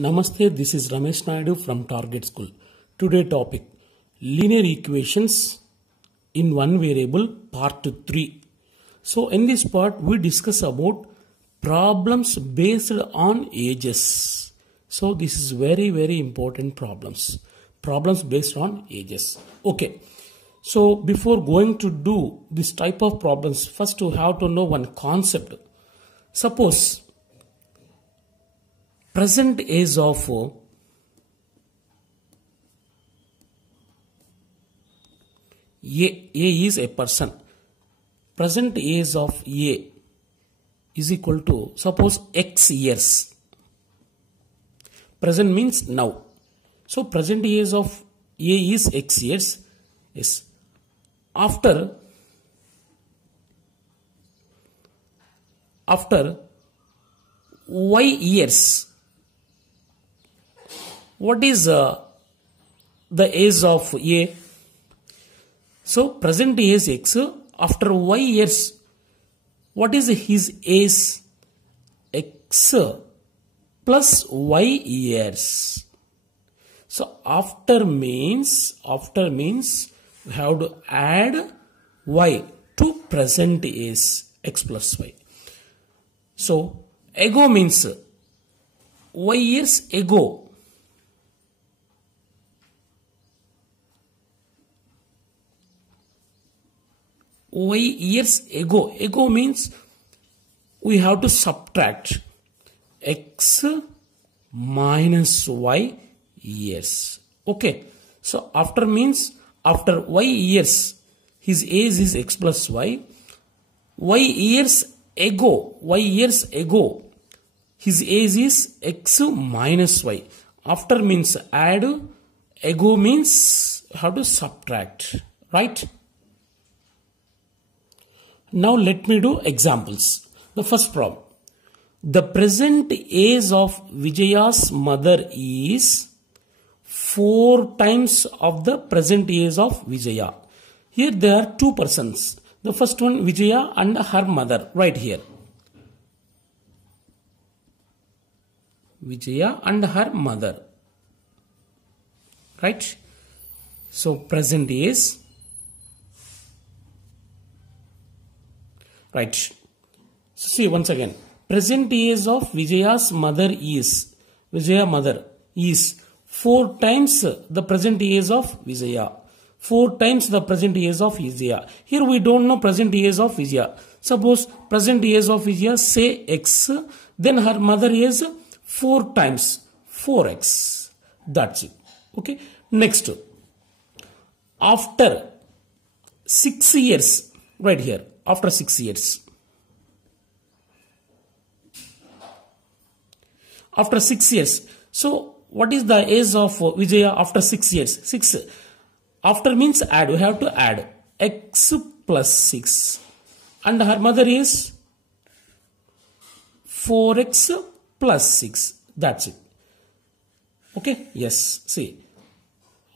Namaste, this is Ramesh Naidu from Target School. Today topic, linear equations in one variable part 3. So in this part we discuss about problems based on ages. So this is very important problems. Problems based on ages. Okay. So before going to do this type of problems, first you have to know one concept. Suppose present age of A is a person. Present age of A is equal to, suppose, X years. Present means now. So present age of A is X years. Yes. After Y years, what is the age of A? So present age X, after Y years, what is his age? X plus Y years. So after means we have to add Y to present age X plus Y. So ago means Y years ago. Y years ago. Ago means we have to subtract X minus Y years. Okay. So after means after Y years, his age is X plus Y. Y years ago, his age is X minus Y. After means add, ago means how to subtract, right? Now let me do examples. The first problem. The present age of Vijaya's mother is 4 times of the present age of Vijaya. Here there are two persons. The first one Vijaya and her mother right here. Vijaya and her mother. Right? So present age. Right. So see once again. Present age of Vijaya's mother is 4 times the present age of Vijaya. 4 times the present age of Vijaya. Here we don't know present age of Vijaya. Suppose present age of Vijaya say X, then her mother is 4 times 4X. That's it. Okay. Next. After 6 years, right here. After 6 years. After 6 years. So, what is the age of Vijaya after 6 years? 6. After means add. We have to add X plus 6. And her mother is 4X plus 6. That's it. Okay. Yes. See.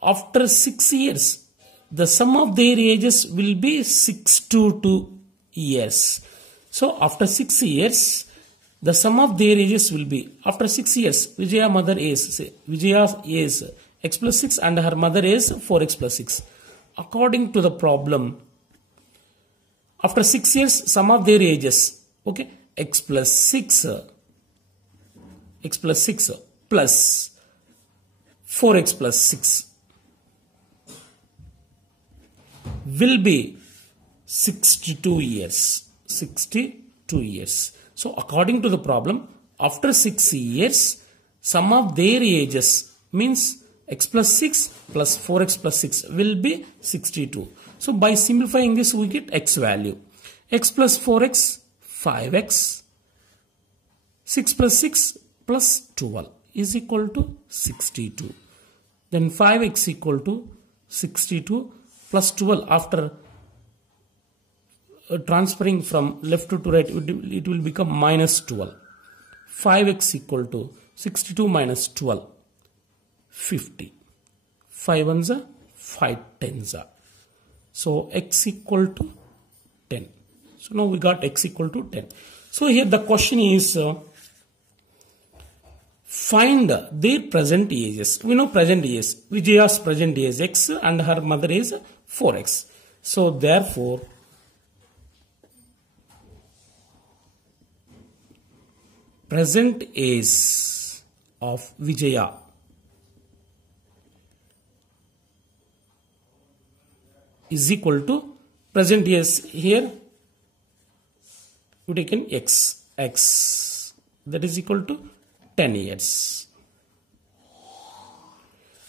After 6 years, the sum of their ages will be 62 years. So after 6 years, the sum of their ages will be, after 6 years, Vijaya mother is, Vijaya is X plus 6 and her mother is 4X plus 6. According to the problem, after 6 years, sum of their ages, okay, X plus 6 plus 4X plus 6 will be 62 years. 62 years. So according to the problem, after 6 years, sum of their ages means X plus 6 plus 4X plus 6 will be 62. So by simplifying this, we get X value. X plus 4X, 5X. 6 plus 6 plus 12 is equal to 62. Then 5X equal to 62 plus 12 after transferring from left to right, it will become minus 12. 5X equal to 62 minus 12, 50. 5 ones are 5 tens are. So X equal to 10. So now we got X equal to 10. So here the question is find their present ages. We know present age. Vijaya's present age X and her mother is 4X. So therefore, present age of Vijaya is equal to present age here we taken X that is equal to 10 years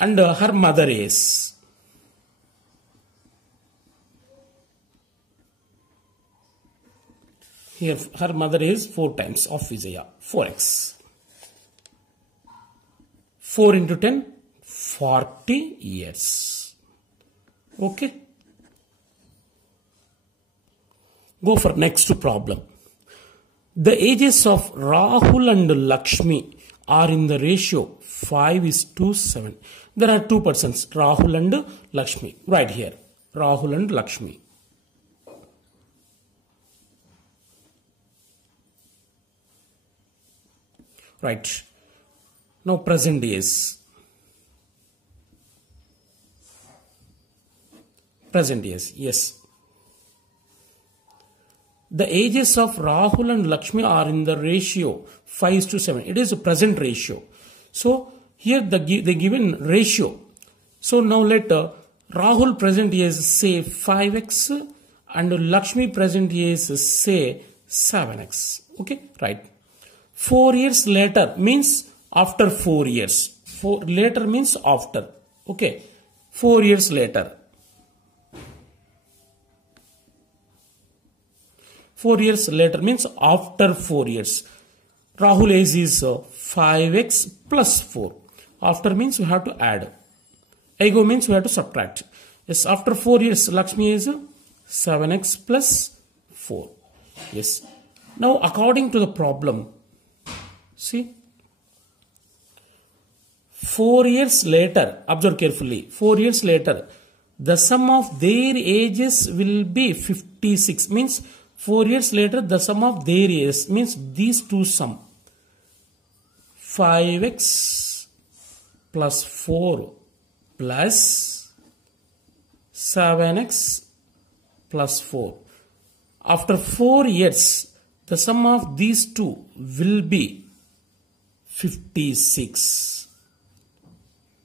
and her mother is here her mother is 4 times of Vijaya 4x 4 into 10 40 years. Okay, go for next problem. The ages of Rahul and Lakshmi are in the ratio 5:7. There are two persons, Rahul and Lakshmi. Right here, Rahul and Lakshmi. Right. Now present is. Present is, yes. The ages of Rahul and Lakshmi are in the ratio 5:7. It is a present ratio. So here they given ratio. So now let Rahul present is say 5x and Lakshmi present is say 7x. Okay, right. 4 years later means after 4 years. Later means after. Okay, 4 years later. 4 years later means after 4 years. Rahul age is 5x plus 4. After means we have to add. Ego means we have to subtract. Yes, after 4 years Lakshmi is 7x plus 4. Yes. Now according to the problem, see, 4 years later, observe carefully, 4 years later, the sum of their ages will be 56. Means 4 years later, the sum of their ages means these two sum. 5x plus 4 plus 7x plus 4. After 4 years, the sum of these two will be 56.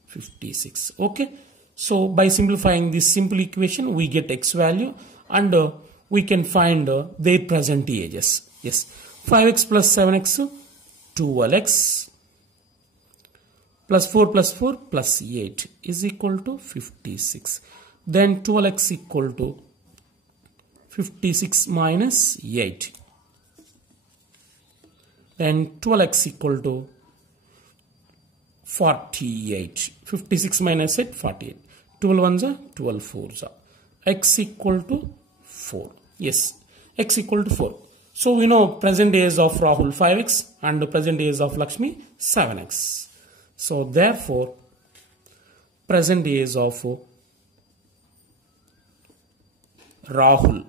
56. Okay. So by simplifying this simple equation, we get x value and we can find their present ages. Yes. 5x plus 7x, 12x plus 4 plus 8 is equal to 56. Then 12x equal to 56 minus 8. Then 12x equal to 48. 56 minus 8, 48. 12 ones are 12 fours are. X equal to 4. Yes, x equal to 4. So we know present age of Rahul 5x and the present age of Lakshmi 7x. So therefore, present age of Rahul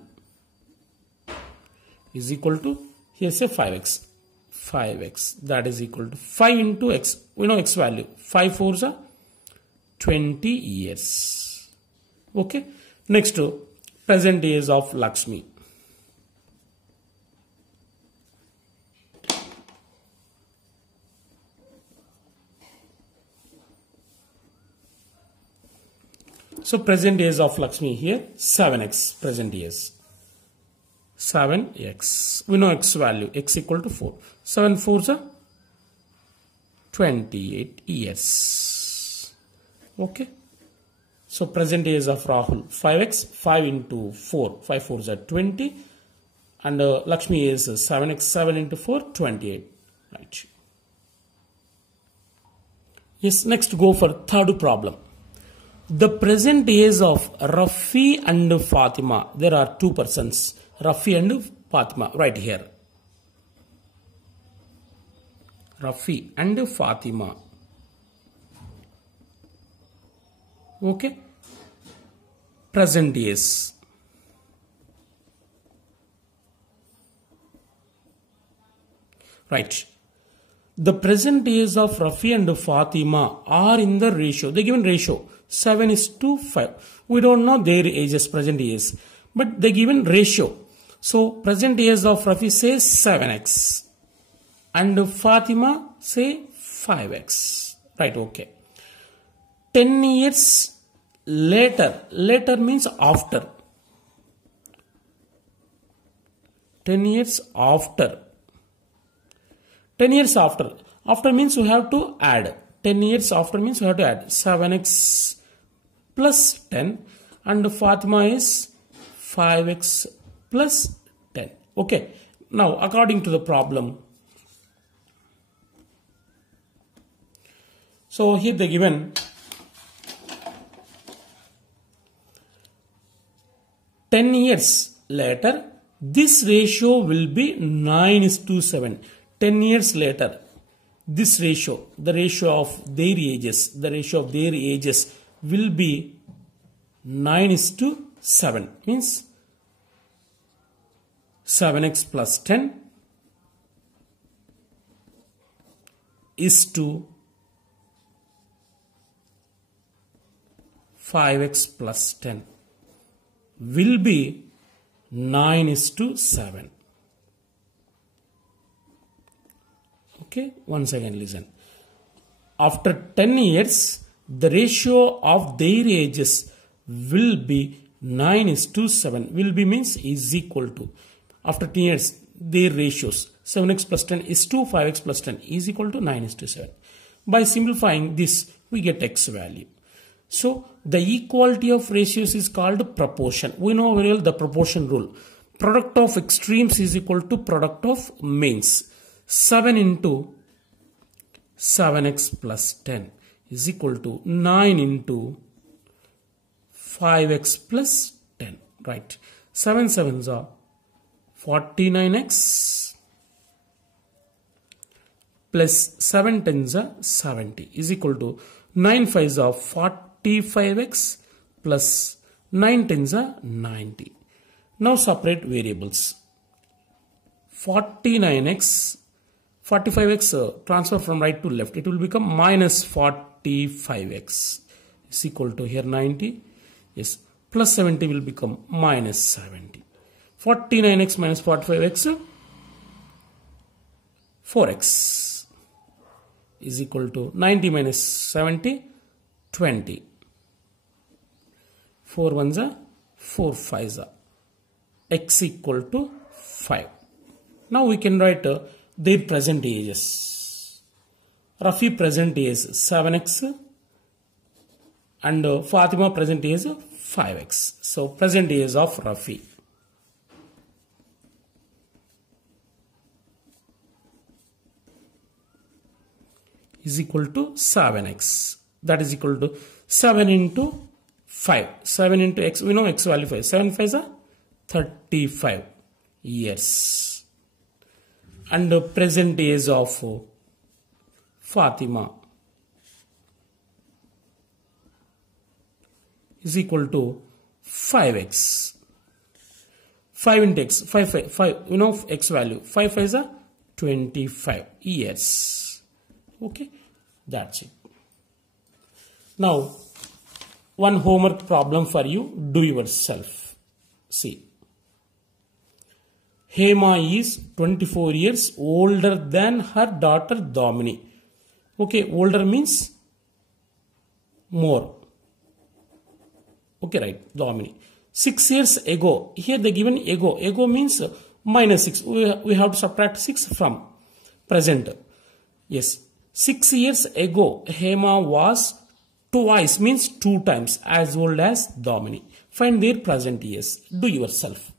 is equal to, here say 5x. 5x, that is equal to 5 into x. We know x value. 5 fours are 20 years. Okay. Next to present age of Lakshmi. So present age of Lakshmi here 7x present age. 7x. We know x value. X equal to 4. 7 fours are 28 years. Okay. So present age of Rahul 5x. 5 into 4. 5 fours are 20. And Lakshmi is 7x. 7 into 4 28. Right. Yes. Next go for third problem. The present age of Rafi and Fatima. There are two persons. Rafi and Fatima right here. Rafi and Fatima. Okay. Present is. Right. The present age of Rafi and Fatima are in the ratio. They given ratio 7:5. We don't know their ages, present age, but they given ratio. So present age of Rafi says 7x and Fatima say 5x. Right, okay. 10 years later. Later means after. 10 years after. 10 years after. After means you have to add. 10 years after means you have to add 7x plus 10 and Fatima is 5x plus 10. Okay. Now according to the problem. So here they given ten years later this ratio will be 9:7. 10 years later, this ratio, the ratio of their ages will be 9:7. Means 7x plus 10 is to 5x plus 10 will be 9:7. Okay, once again listen. After 10 years, the ratio of their ages will be 9:7. Will be means is equal to. After 10 years, their ratios 7x plus 10 is to 5x plus 10 is equal to 9:7. By simplifying this, we get x value. So the equality of ratios is called proportion. We know very well the proportion rule. Product of extremes is equal to product of means. 7 into 7x plus 10 is equal to 9 into 5x plus 10. Right. 7 sevens are 49x plus 7 tens are 70 is equal to 9 fives are 45x plus 9 tens are 90. Now separate variables. 49x, 45x transfer from right to left. It will become minus 45x is equal to here 90. Yes, plus 70 will become minus 70. 49x minus 45x 4x is equal to 90 minus 70 20. 4 ones are 4 fives are x equal to 5. Now we can write their present ages. Rafi present age 7x and Fatima present age 5x. So present age of Rafi is equal to 7x. That is equal to 7 into 5. 7 into x. We know x value 5. 7 5 are 35 years. And the present age of Fatima is equal to 5x. 5 into x. 5. You know x value. 5 5 are 25 years. Okay. That's it. Now, one homework problem for you. Do yourself. See. Hema is 24 years older than her daughter Domini. Okay, older means more. Okay, right, Domini. 6 years ago. Here they given ago. Ago means minus 6. We have to subtract 6 from present. Yes. 6 years ago, Hema was twice, means 2 times as old as Domini. Find their present years. Do yourself.